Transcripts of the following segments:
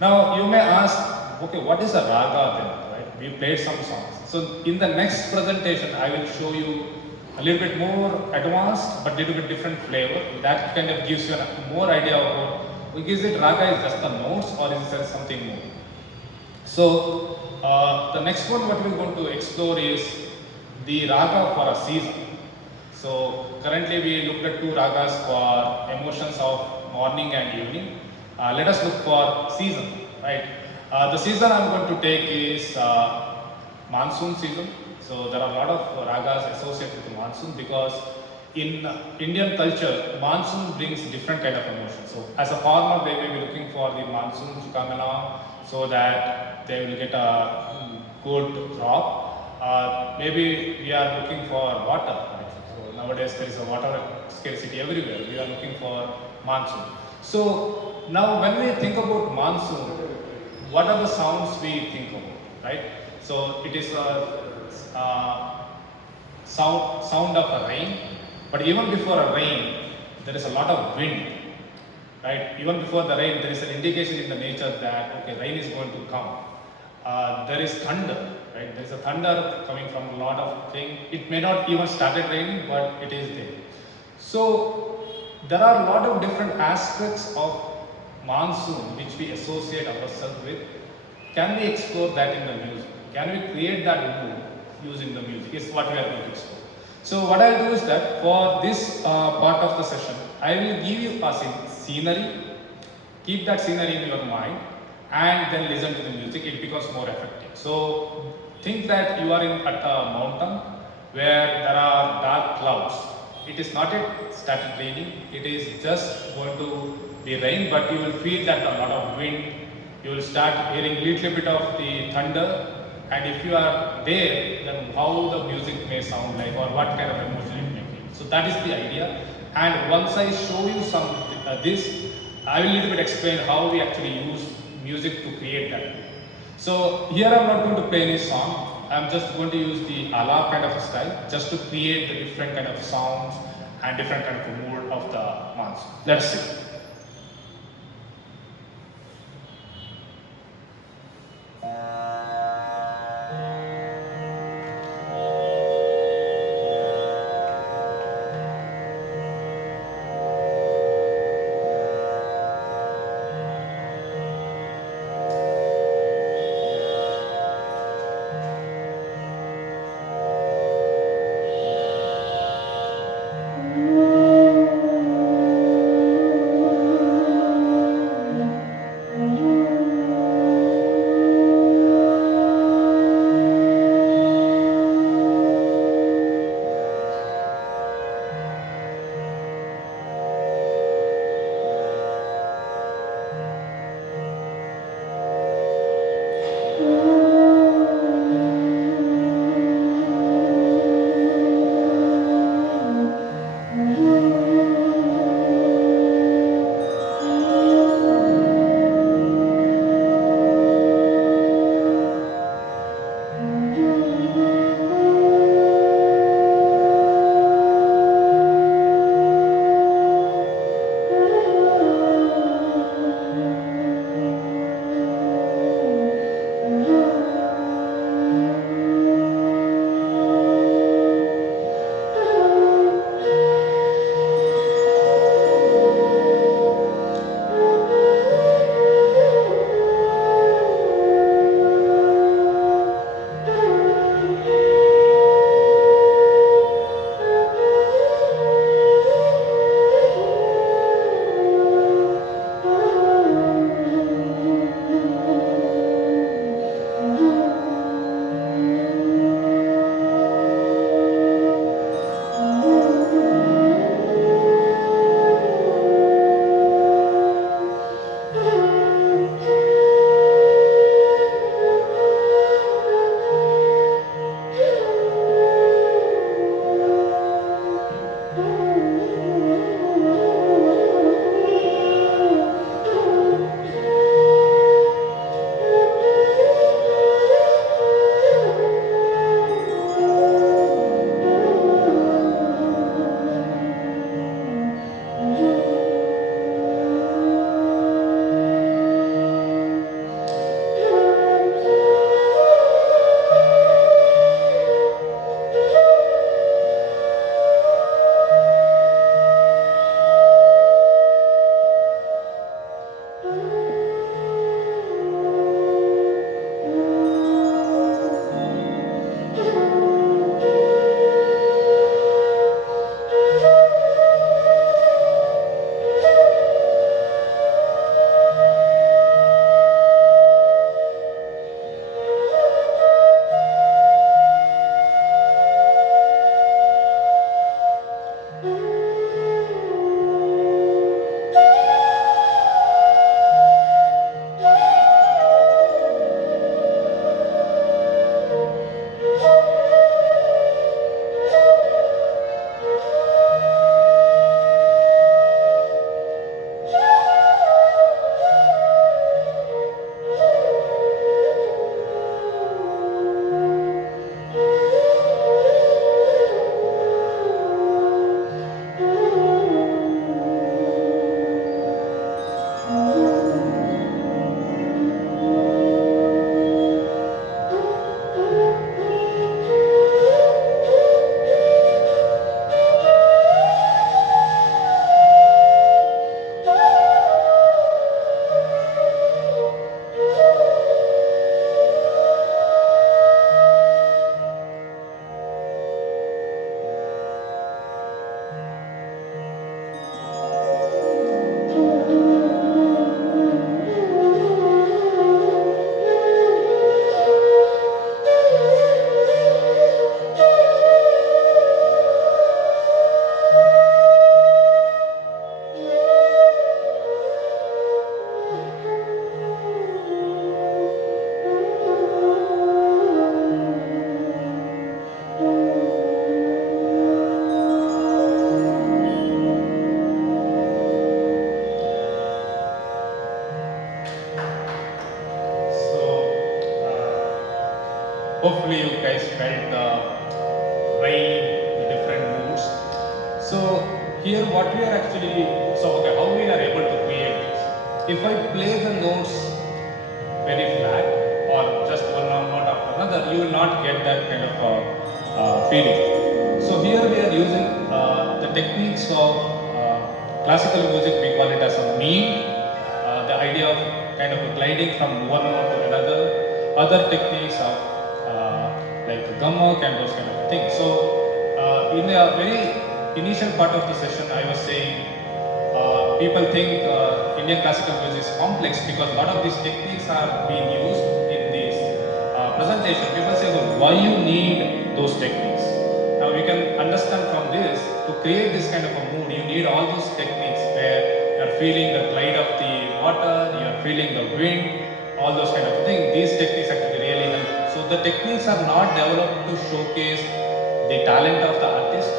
Now you may ask, okay, what is a raga then, right? We played some songs. So in the next presentation, I will show you a little bit more advanced, but little bit different flavor. That kind of gives you a more idea about, is it raga is just the notes or is there something more? So the next one what we're going to explore is the raga for a season. So currently we looked at two ragas for emotions of morning and evening. Let us look for season, right? The season I'm going to take is monsoon season. So there are a lot of ragas associated with monsoon because in Indian culture, monsoon brings different kind of emotions. So as a farmer, they may be looking for the monsoon to come along so that they will get a good crop. Maybe we are looking for water. Right? So nowadays there is a water scarcity everywhere. We are looking for monsoon. So now when we think about monsoon, what are the sounds we think about, right? So it is a sound of a rain, but even before a rain, there is a lot of wind, right? Even before the rain, there is an indication in the nature that, okay, rain is going to come. There is thunder, right? There is a thunder coming from a lot of things. It may not even started raining, but it is there. So there are a lot of different aspects of monsoon which we associate ourselves with. Can we explore that in the music? Can we create that mood using the music? Is what we are going to explore. So what I will do is that for this part of the session, I will give you a scenery. Keep that scenery in your mind and then listen to the music. It becomes more effective. So think that you are at a mountain where there are dark clouds. It is not yet started raining. It is just going to be rain, but you will feel that a lot of wind. You will start hearing little bit of the thunder. And if you are there, then how the music may sound like or what kind of emotion it may feel. So that is the idea. And once I show you some this, I will little bit explain how we actually use music to create that. So here I'm not going to play any song. I'm just going to use the ala kind of a style just to create the different kind of sounds and different kind of mood of the monsoon. Let's see. hopefully you guys felt the vibe, the different moods. So here what we are actually, so okay, how we are able to create this. If I play the notes very flat or just one note after another, you will not get that kind of feeling. So here we are using the techniques of classical music, we call it as a mean, the idea of kind of gliding from one note to another, other techniques of like gummock and those kind of things. So in a very initial part of the session, I was saying people think Indian classical music is complex because a lot of these techniques are being used in this presentation. People say, well, why you need those techniques? Now you can understand from this, to create this kind of a mood, you need all those techniques where you are feeling the glide of the water, you are feeling the wind, all those kind of things. These techniques actually really help. So the techniques are not developed to showcase the talent of the artist.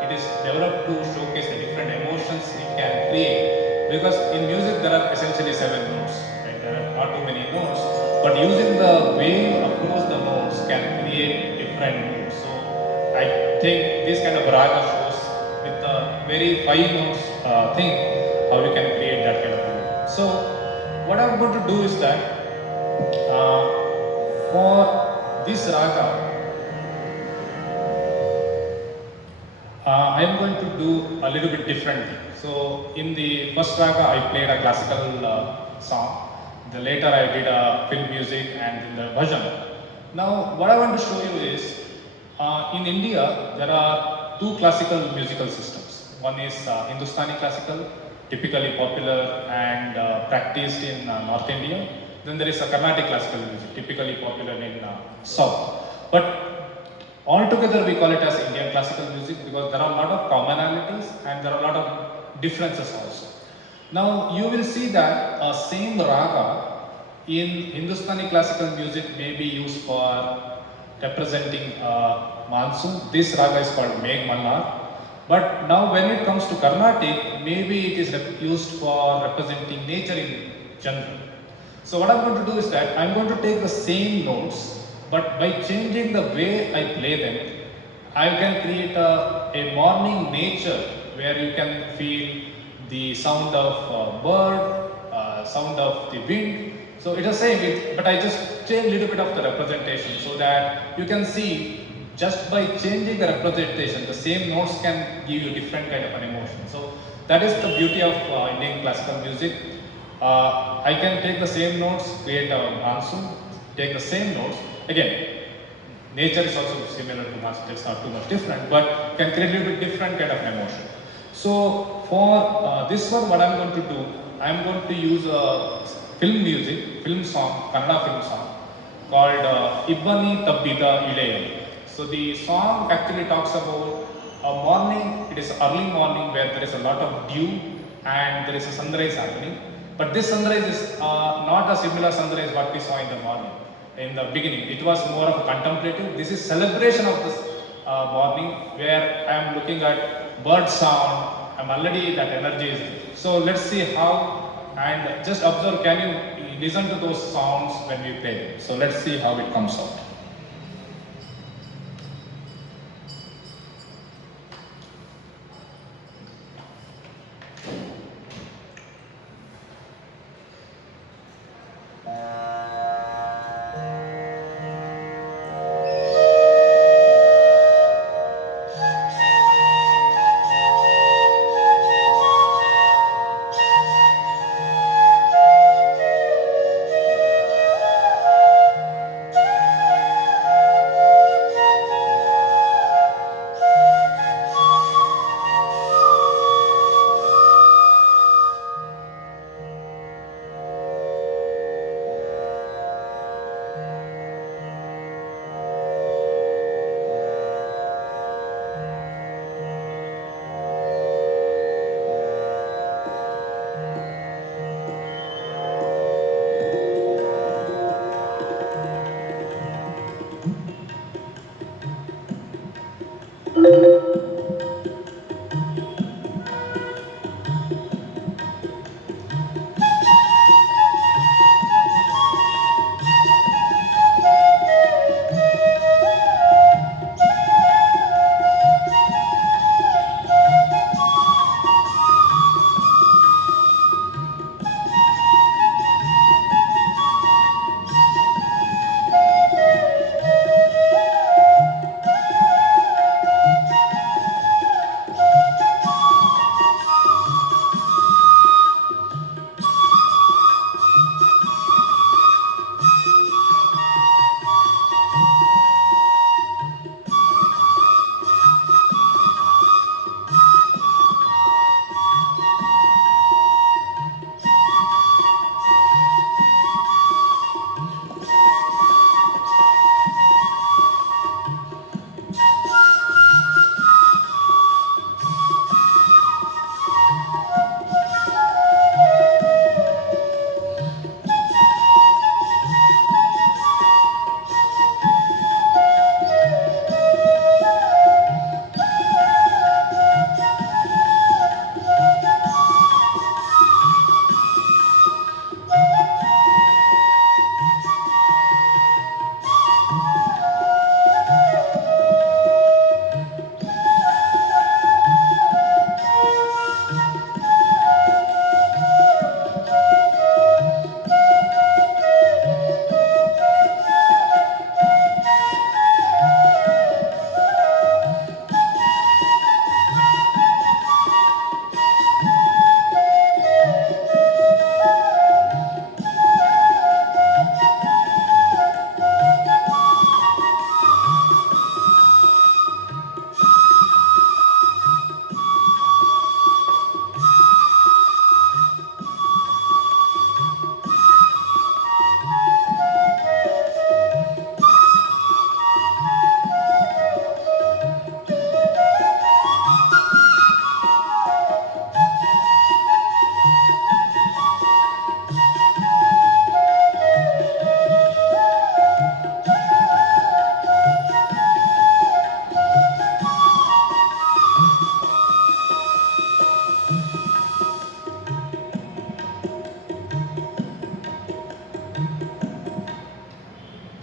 It is developed to showcase the different emotions it can create. Because in music there are essentially 7 notes, right? There are not too many notes, but using the way you approach the notes can create different moods. So I think this kind of raga shows with a very 5 notes thing how you can create that kind of mood. So what I'm going to do is that for this raga, I am going to do a little bit differently. So in the first raga, I played a classical song. Then later I did a film music and in the bhajan. Now what I want to show you is, in India, there are 2 classical musical systems. One is Hindustani classical, typically popular and practiced in North India. Then there is a Carnatic classical music, typically popular in South. But altogether we call it as Indian classical music because there are a lot of commonalities and there are a lot of differences also. Now you will see that same raga in Hindustani classical music may be used for representing Mansoon. This raga is called Megh Malhar. But now when it comes to Carnatic, maybe it is used for representing nature in general. So what I'm going to do is that I'm going to take the same notes, but by changing the way I play them, I can create a morning nature where you can feel the sound of bird, sound of the wind. So it is same, but I just change a little bit of the representation so that you can see just by changing the representation, the same notes can give you different kind of an emotion. So that is the beauty of Indian classical music. I can take the same notes, create a Mansoon, take the same notes. Again, nature is also similar to Mansoon, it's not too much different, but can create a little bit different kind of emotion. So for this one, what I'm going to do, I'm going to use a film music, film song, Kannada film song called Ibbani Tabbida Ilayam. So the song actually talks about a morning, it is early morning where there is a lot of dew and there is a sunrise happening. But this sunrise is not a similar sunrise what we saw in the morning, in the beginning. It was more of a contemplative. This is celebration of this morning where I am looking at bird sound. I'm already, that energy is there. So let's see how, and just observe, can you listen to those sounds when we play them. So let's see how it comes out.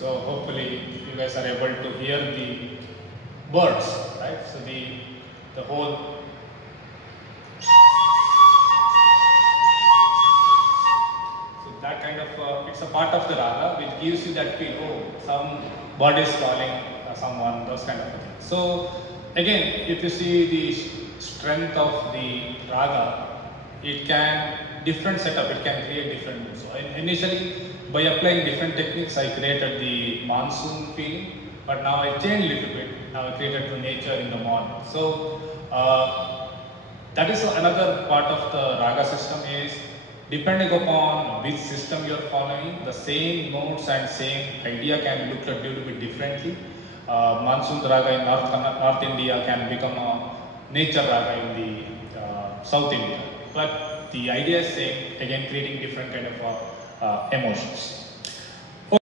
So hopefully you guys are able to hear the birds, right? So the whole that kind of it's a part of the raga which gives you that feel, oh, some bird is calling someone, those kind of things. So again, if you see the strength of the raga, it can different setup, it can create different moods. So initially, by applying different techniques, I created the monsoon feeling, but now I changed a little bit. Now I created the nature in the morning. So that is another part of the raga system is depending upon which system you are following, the same notes and same idea can look a little bit differently. Monsoon raga in North India can become a nature raga in the South India. But the idea is same, again creating different kind of emotions.